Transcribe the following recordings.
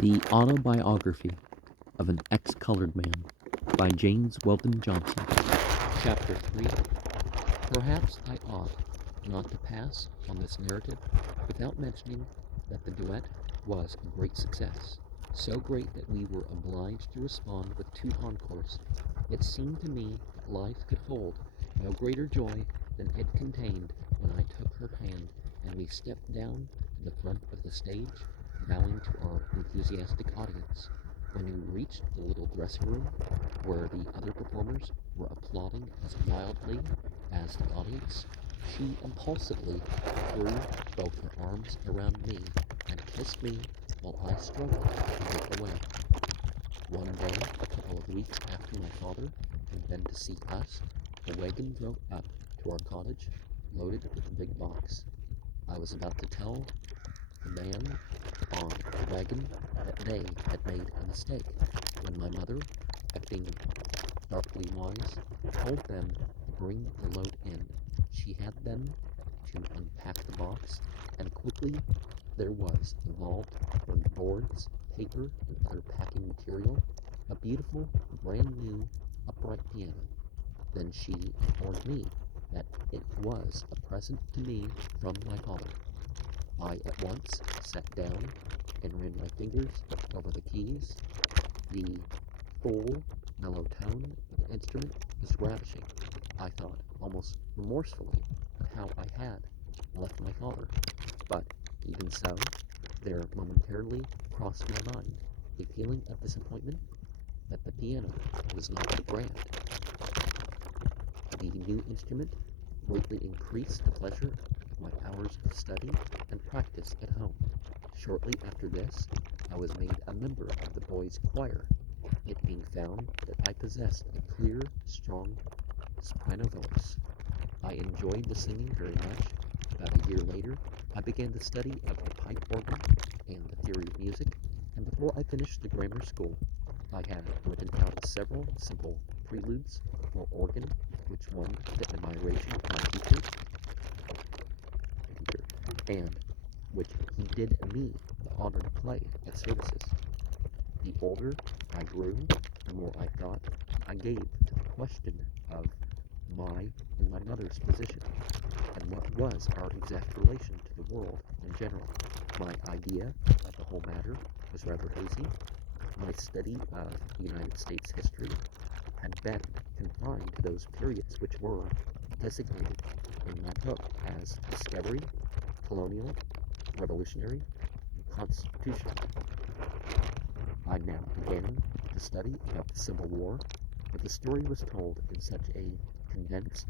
The Autobiography of an Ex-Colored Man by James Weldon Johnson. Chapter 3. Perhaps I ought not to pass on this narrative without mentioning that the duet was a great success, so great that we were obliged to respond with 2 encores. It seemed to me that life could hold no greater joy than it contained when I took her hand and we stepped down to the front of the stage, bowing to our enthusiastic audience. When we reached the little dressing room where the other performers were applauding as wildly as the audience, she impulsively threw both her arms around me and kissed me while I struggled to get away. One day, a couple of weeks after my father had been to see us, a wagon drove up to our cottage, loaded with a big box. I was about to tell the man on the wagon that they had made a mistake, when my mother, acting sharply wise, told them to bring the load in. She had them to unpack the box, and quickly there was involved, from boards, paper, and other packing material, a beautiful, brand new, upright piano. Then she informed me that it was a present to me from my father. I at once sat down and ran my fingers over the keys. The full, mellow tone of the instrument was ravishing. I thought almost remorsefully of how I had left my father, but even so, there momentarily crossed my mind a feeling of disappointment that the piano was not the brand. The new instrument greatly increased the pleasure of my hours of study and practice at home. Shortly after this, I was made a member of the boys' choir, it being found that I possessed a clear, strong soprano voice. I enjoyed the singing very much. About a year later, I began the study of the pipe organ and the theory of music, and before I finished the grammar school, I had written out several simple preludes for organ, which won the admiration of my teacher, and which he did me the honor to play at services. The older I grew, the more I thought I gave to the question of my and my mother's position, and what was our exact relation to the world in general. My idea of the whole matter was rather hazy. My study of United States history had been confined to those periods which were designated in my book as discovery, colonial, revolutionary, and constitutional. I now began to study about the Civil War, but the story was told in such a condensed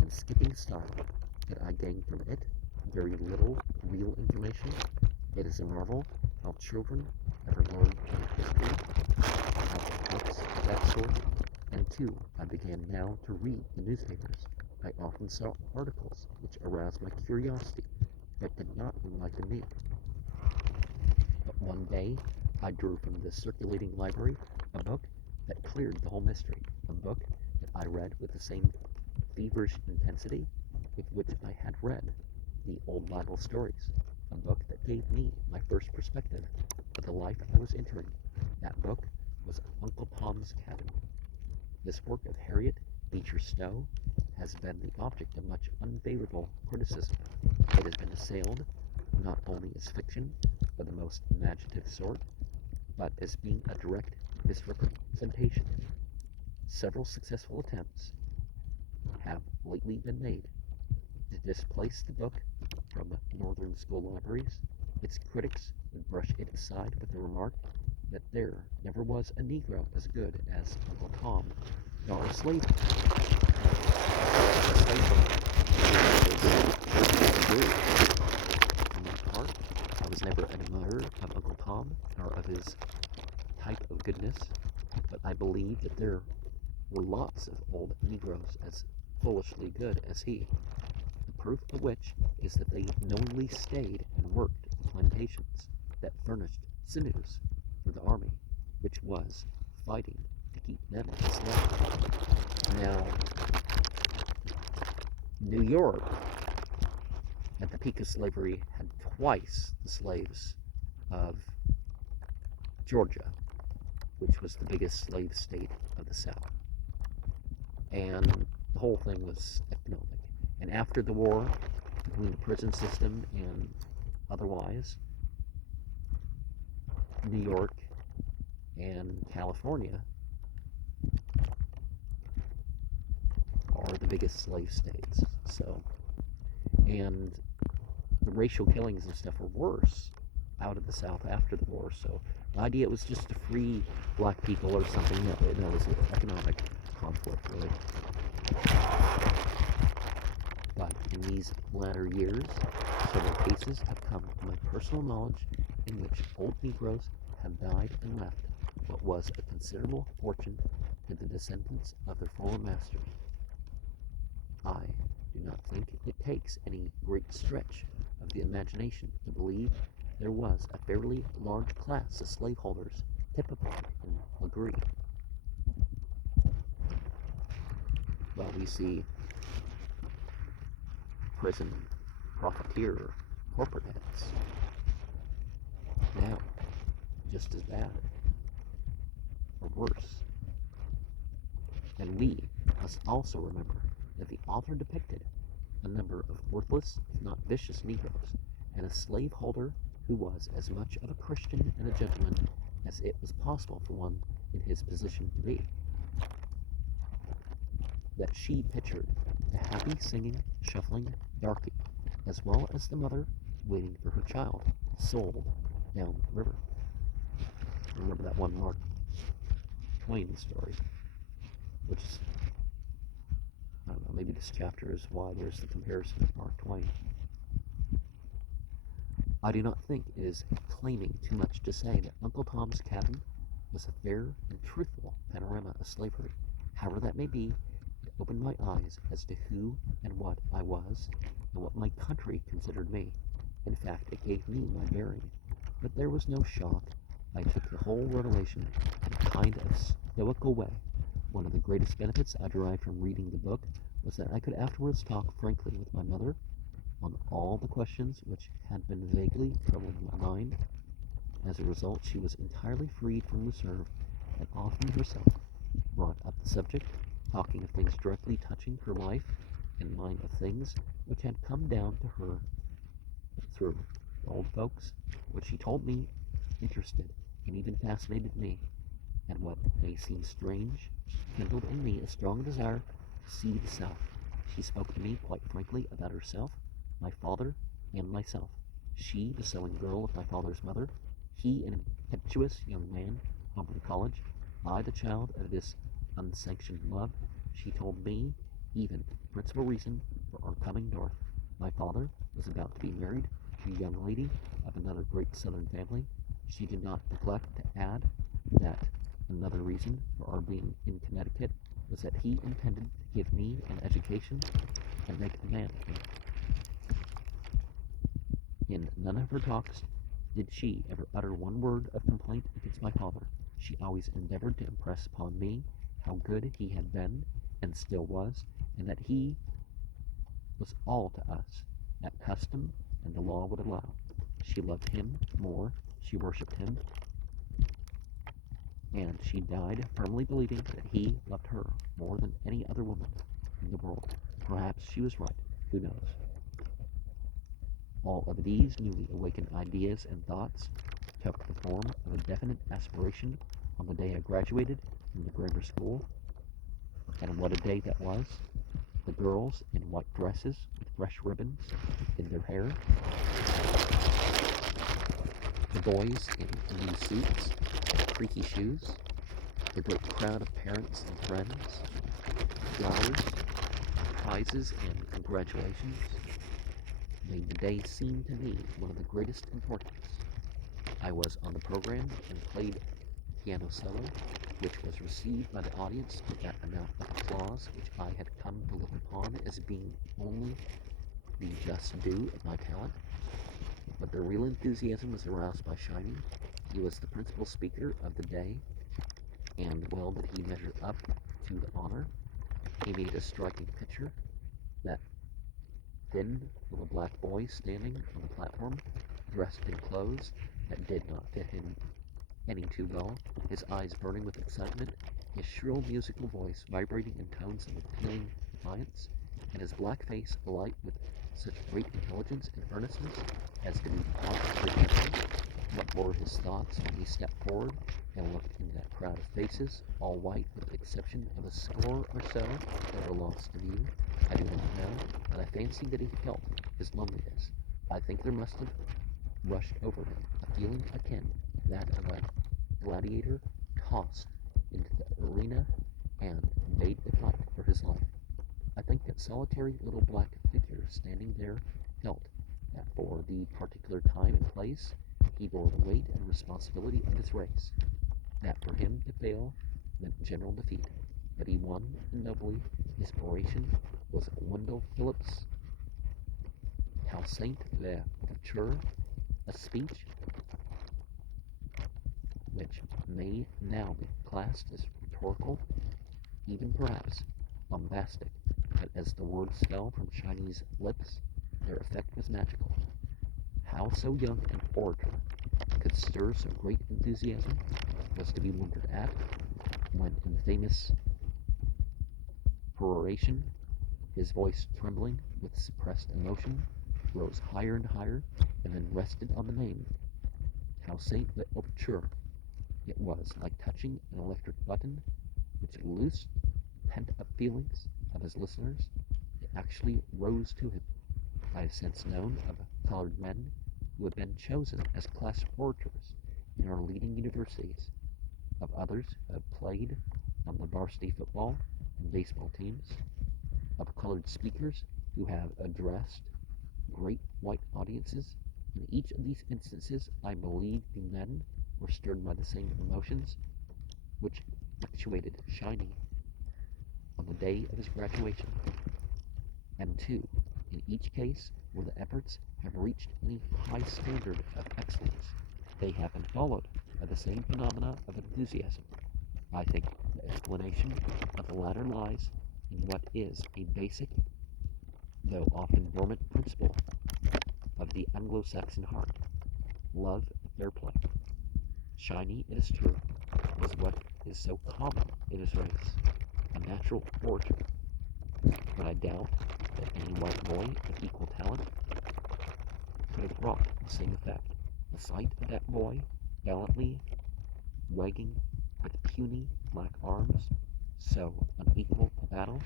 and skipping style that I gained from it very little real information. It is a marvel how children ever learn any history out of books of that sort. And two, I began now to read the newspapers. I often saw articles which aroused my curiosity, but did not enlighten me. But one day, I drew from the circulating library a book that cleared the whole mystery, a book that I read with the same feverish intensity with which I had read the old Bible stories, a book that gave me my first perspective of the life I was entering. That book was Uncle Tom's Cabin. This work of Harriet Beecher Stowe has been the object of much unfavorable criticism. It has been assailed not only as fiction of the most imaginative sort, but as being a direct misrepresentation. Several successful attempts have lately been made to displace the book from northern school libraries. Its critics would brush it aside with the remark that there never was a Negro as good as Uncle Tom, nor a slave. For my part, I was never an admirer of Uncle Tom, nor of his type of goodness, but I believe that there were lots of old Negroes as foolishly good as he, the proof of which is that they knowingly stayed and worked the plantations that furnished sinews for the army, which was fighting to keep them enslaved. Now, New York, at the peak of slavery, had twice the slaves of Georgia, which was the biggest slave state of the South. And the whole thing was economic. And after the war, between the prison system and otherwise, New York and California are the biggest slave states. So, and the racial killings and stuff were worse out of the South after the war. So the idea it was just to free black people or something, no, it was an economic conflict, really. But in these latter years, several cases have come to my personal knowledge in which old Negroes have died and left what was a considerable fortune to the descendants of their former masters. I do not think it takes any great stretch of the imagination to believe there was a fairly large class of slaveholders typical in Legree. Well, we see prison profiteer corporate heads now just as bad or worse. And we must also remember that the author depicted a number of worthless, if not vicious, Negroes, and a slaveholder who was as much of a Christian and a gentleman as it was possible for one in his position to be. That she pictured the happy, singing, shuffling darky, as well as the mother waiting for her child, sold down the river. Remember that one Mark Twain story, which is, I don't know, maybe this chapter is why there's the comparison with Mark Twain. I do not think it is claiming too much to say that Uncle Tom's Cabin was a fair and truthful panorama of slavery. However that may be, it opened my eyes as to who and what I was, and what my country considered me. In fact, it gave me my bearing. But there was no shock. I took the whole revelation in a kind of stoical way. One of the greatest benefits I derived from reading the book was that I could afterwards talk frankly with my mother on all the questions which had been vaguely troubling my mind. As a result, she was entirely freed from reserve, and often herself brought up the subject, talking of things directly touching her life and mine, of things which had come down to her through old folks, which she told me interested and even fascinated me, and what may seem strange, kindled in me a strong desire to see the South. She spoke to me quite frankly about herself, my father, and myself. She, the sewing girl of my father's mother, he, an impetuous young man, over to college, I, the child of this unsanctioned love. She told me, even, the principal reason for our coming north. My father was about to be married to a young lady of another great southern family. She did not neglect to add that another reason for our being in Connecticut was that he intended to give me an education and make a man of me. In none of her talks did she ever utter one word of complaint against my father. She always endeavored to impress upon me how good he had been and still was, and that he was all to us that custom and the law would allow. She loved him more, she worshipped him, and she died firmly believing that he loved her more than any other woman in the world. Perhaps she was right, who knows? All of these newly awakened ideas and thoughts took the form of a definite aspiration on the day I graduated from the grammar school. And what a day that was. The girls in white dresses with fresh ribbons in their hair. The boys in new suits, creaky shoes. The great crowd of parents and friends. Flowers, prizes, and congratulations made the day seem to me one of the greatest importance. I was on the program and played piano solo, which was received by the audience with that amount of applause which I had come to look upon as being only the just due of my talent. But the real enthusiasm was aroused by Shiny. He was the principal speaker of the day, and well did he measure up to the honor. He made a striking picture, that thin little black boy standing on the platform, dressed in clothes that did not fit him any too well, his eyes burning with excitement, his shrill musical voice vibrating in tones of appealing defiance, and his black face alight with such great intelligence and earnestness as to be positively evident what were his thoughts when he stepped forward and looked into that crowd of faces, all white with the exception of a score or so that were lost to view. I do not know, but I fancy that he felt his loneliness. I think there must have rushed over him a feeling akin to that of a gladiator tossed into the arena and bade to fight for his life. I think that solitary little black figure standing there felt that for the particular time and place he bore the weight and responsibility of his race, that for him to fail meant general defeat, but he won nobly. His oration was Wendell Phillips' How Saint Le Futur, a speech which may now be classed as rhetorical, even perhaps bombastic, but as the words fell from Chinese lips, their effect was magical. How so young an orator could stir so great enthusiasm was to be wondered at, when in the famous peroration, his voice trembling with suppressed emotion, rose higher and higher, and then rested on the name, How Saint Le Overture. It was like touching an electric button, which loosed pent-up feelings of his listeners. It actually rose to him. I have since known of colored men who have been chosen as class orators in our leading universities, of others who have played on the varsity football and baseball teams, of colored speakers who have addressed great white audiences. In each of these instances, I believe the men were stirred by the same emotions which actuated Shiny on the day of his graduation. And two, in each case where the efforts have reached any high standard of excellence, they have been followed by the same phenomena of enthusiasm. I think the explanation of the latter lies in what is a basic, though often dormant principle of the Anglo-Saxon heart, love of fair play. Shiny, it is true, was what is so common in his race, a natural orator, but I doubt that any white boy of equal talent could have wrought the same effect. The sight of that boy gallantly wagging with puny black arms, so unequal to battle,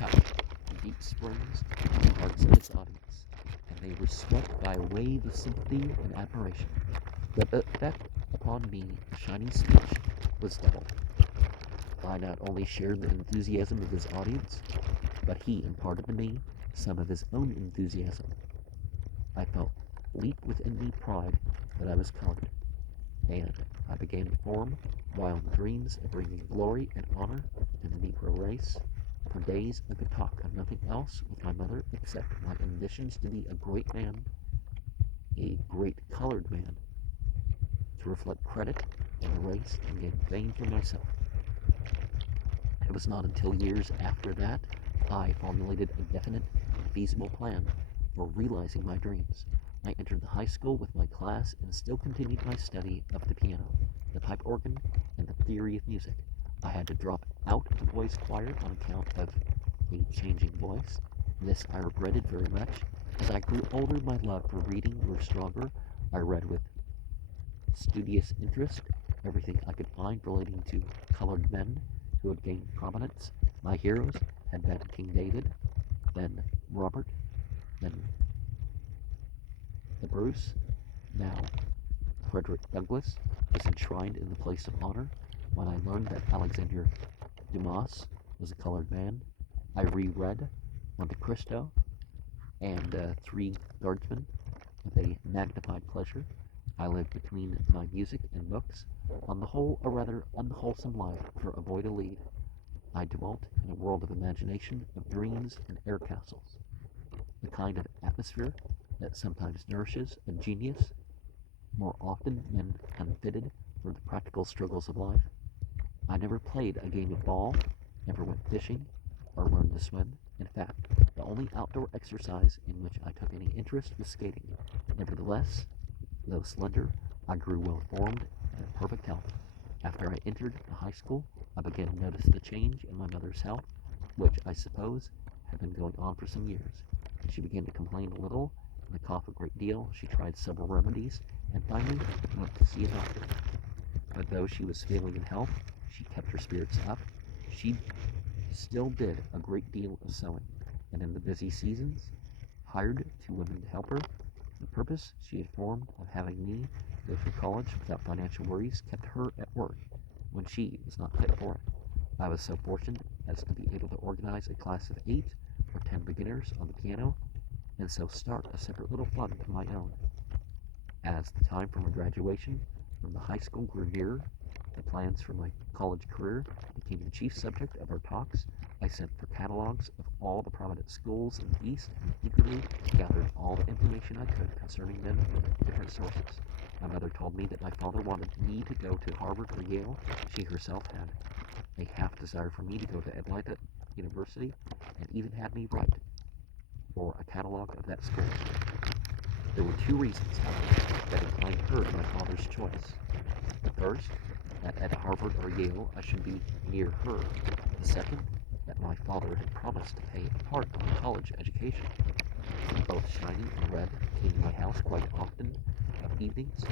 touched the deep springs in the hearts of his audience, and they were swept by a wave of sympathy and admiration. But the effect upon me of Shiny's speech was double. I not only shared the enthusiasm of his audience, but he imparted to me some of his own enthusiasm. I felt leap within me pride that I was colored, and I began to form wild dreams of bringing glory and honor to the Negro race. For days I could talk of nothing else with my mother except my ambitions to be a great man, a great colored man, to reflect credit in the race and gain fame for myself. It was not until years after that I formulated a definite and feasible plan for realizing my dreams. I entered the high school with my class and still continued my study of the piano, the pipe organ, and the theory of music. I had to drop out of the boys' choir on account of a changing voice. This I regretted very much. As I grew older, my love for reading grew stronger. I read with studious interest everything I could find relating to colored men who had gained prominence. My heroes had been King David, then Robert, then the Bruce. Now Frederick Douglass was enshrined in the place of honor. When I learned that Alexander Dumas was a colored man, I reread Monte Cristo and Three Guardsmen with a magnified pleasure. I lived between my music and books, on the whole a rather unwholesome life for a boy to lead. I dwelt in a world of imagination, of dreams and air castles, the kind of atmosphere that sometimes nourishes a genius, more often than unfitted for the practical struggles of life. I never played a game of ball, never went fishing, or learned to swim. In fact, the only outdoor exercise in which I took any interest was skating. Nevertheless, though slender, I grew well formed and in perfect health. I entered the high school, I began to notice the change in my mother's health, which I suppose had been going on for some years. She began to complain a little and to cough a great deal. She tried several remedies and finally went to see a doctor. But though she was failing in health, she kept her spirits up. She still did a great deal of sewing, and in the busy seasons, hired 2 women to help her. The purpose she had formed of having me go through college without financial worries kept her at work when she was not fit for it. I was so fortunate as to be able to organize a class of 8 or 10 beginners on the piano, and so start a separate little fund of my own. As the time for my graduation from the high school grew nearer, the plans for my college career became the chief subject of our talks. I sent for catalogs of all the prominent schools in the East and eagerly gathered all the information I could concerning them from different sources. My mother told me that my father wanted me to go to Harvard or Yale. She herself had a half desire for me to go to Atlanta University and even had me write for a catalog of that school. There were 2 reasons, however, that inclined her to my father's choice. The first, that at Harvard or Yale I should be near her. The second, that my father had promised to pay a part of the college education. Both Shiny and Red came to my house quite often of evenings,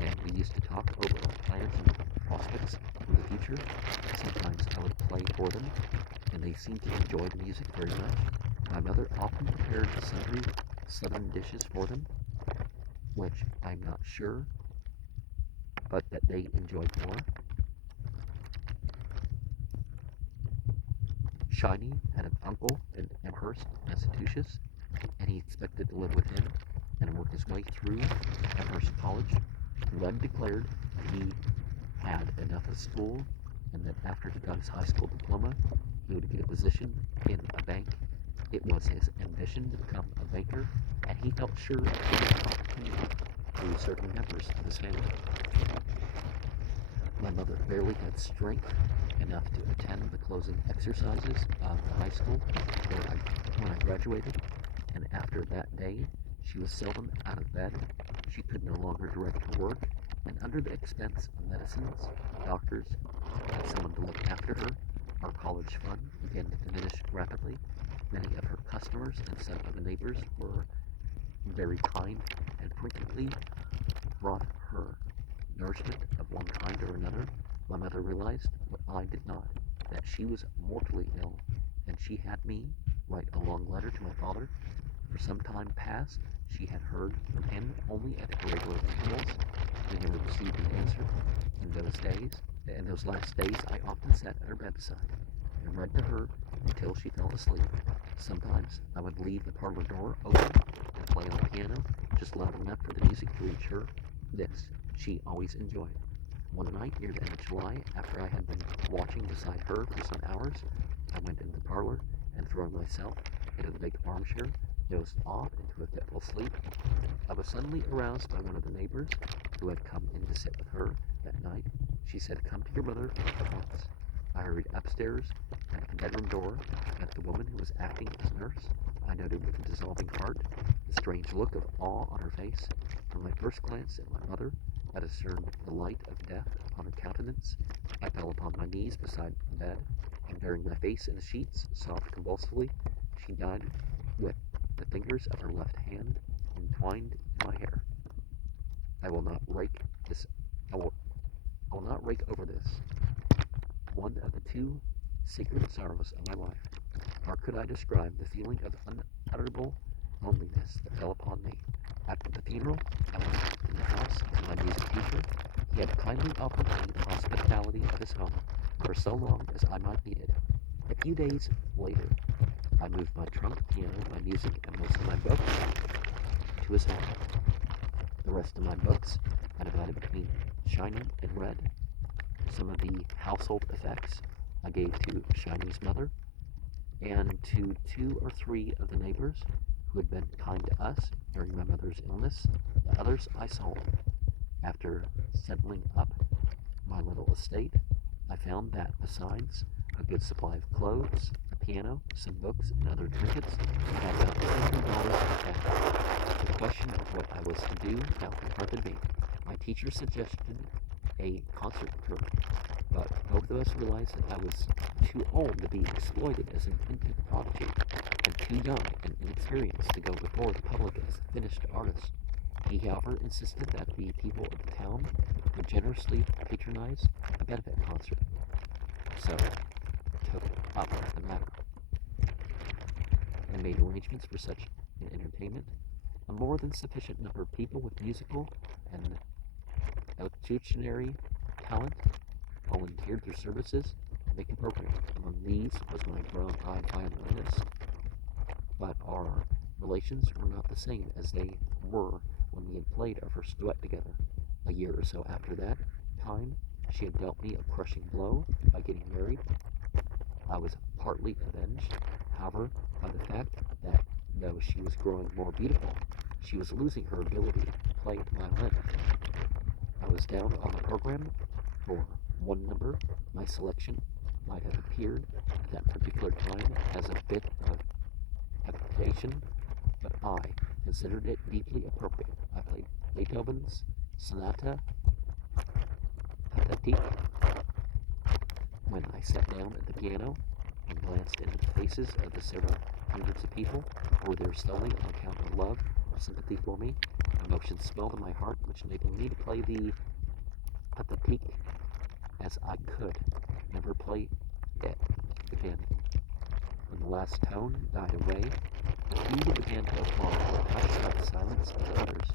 and we used to talk over our plans and prospects for the future. Sometimes I would play for them, and they seemed to enjoy the music very much. My mother often prepared sundry southern dishes for them, which I'm not sure, but that they enjoyed more. Shiny had an uncle in Amherst, Massachusetts, and he expected to live with him and work his way through Amherst College. Red declared he had enough of school and that after he got his high school diploma, he would get a position in a bank. It was his ambition to become a banker, and he felt sure of giving opportunity to certain members of his family. My mother barely had strength enough to attend the closing exercises of the high school when I graduated, and after that day, she was seldom out of bed. She could no longer direct her work, and under the expense of medicines, doctors, and someone to look after her, our college fund began to diminish rapidly. Many of her customers and some of the neighbors were very kind and frequently brought her nourishment of one kind or another. My mother realized what I did not, that she was mortally ill, and she had me write a long letter to my father. For some time past, she had heard from him only at irregular intervals. We never received an answer. In those last days, I often sat at her bedside and read to her until she fell asleep. Sometimes I would leave the parlor door open and play on the piano, just loud enough for the music to reach her. This she always enjoyed. One night near the end of July, after I had been watching beside her for some hours, I went into the parlor and throwing myself into the big armchair, dozed off into a fitful sleep. I was suddenly aroused by one of the neighbors who had come in to sit with her that night. She said, "Come to your mother at once." I hurried upstairs, and at the bedroom door met the woman who was acting as nurse. I noted with a dissolving heart the strange look of awe on her face. From my first glance at my mother, I discerned the light of death upon her countenance. I fell upon my knees beside the bed, and burying my face in the sheets, sobbed convulsively. She died with the fingers of her left hand entwined in my hair. I will not rake this. I will not rake over this. One of the 2 sacred sorrows of my life. Nor could I describe the feeling of unutterable loneliness that fell upon me. After the funeral, I went to the house of my music teacher. He had kindly offered me the hospitality of his home for so long as I might need it. A few days later, I moved my trunk, piano, my music, and most of my books to his home. The rest of my books I divided between Shiny and Red. Some of the household effects I gave to Shiny's mother, and to 2 or 3 of the neighbors who had been kind to us during my mother's illness. The others I sold. After settling up my little estate, I found that besides a good supply of clothes, a piano, some books, and other trinkets, I had about $100 to pay. The question of what I was to do now confronted me. My teacher suggested a concert tour, but both of us realized that I was too old to be exploited as an infant prodigy, and too young and inexperienced to go before the public as a finished artist. He, however, insisted that the people of the town would generously patronize a benefit concert, so took up the matter and made arrangements for such an entertainment. A more than sufficient number of people with musical and elocutionary talent volunteered their services to make a program. Among these was my brown-eyed violinist, but our relations were not the same as they were when we had played our first duet together. A year or so after that time, she had dealt me a crushing blow by getting married. I was partly avenged, however, by the fact that though she was growing more beautiful, she was losing her ability to play the violin. I was down on the program for one number. My selection might have appeared at that particular time as a bit of affectation, but I considered it deeply appropriate. I played Beethoven's Sonata Pathétique. When I sat down at the piano and glanced into the faces of the several hundreds of people who were there solely on account of love or sympathy for me, emotion swelled in my heart, which enabled me to play the Pathétique as I could never play it again. When the last tone died away, the few began to applaud, hushed by the silence of the others,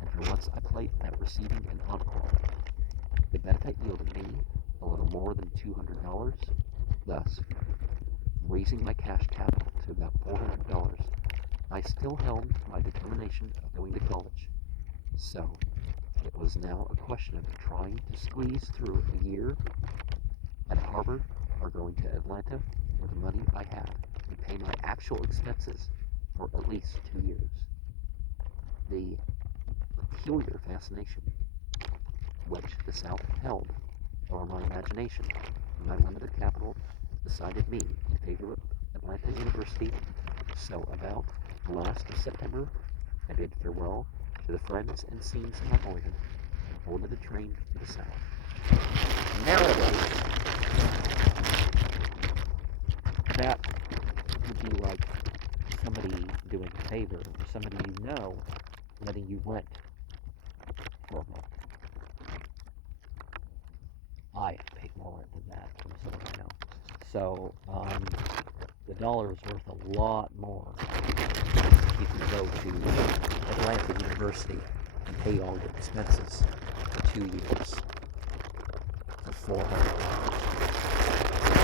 and for once I played without receiving an encore. The benefit yielded me a little more than $200, thus raising my cash capital to about $400. I still held my determination of going to college, so it was now a question of trying to squeeze through a year at Harvard or going to Atlanta with the money I had and pay my actual expenses for at least 2 years. The peculiar fascination which the South held over my imagination and my limited capital decided me in favor of Atlanta University, so about the last of September I bid farewell to the friends and scenes of my boyhood and boarded the train for the South. Nowadays, that would be like somebody doing a favor, or somebody you know letting you rent for a month. I pay more rent than that from someone I know. So, the dollar is worth a lot more if you can go to Atlanta University and pay all your expenses for 2 years for $400.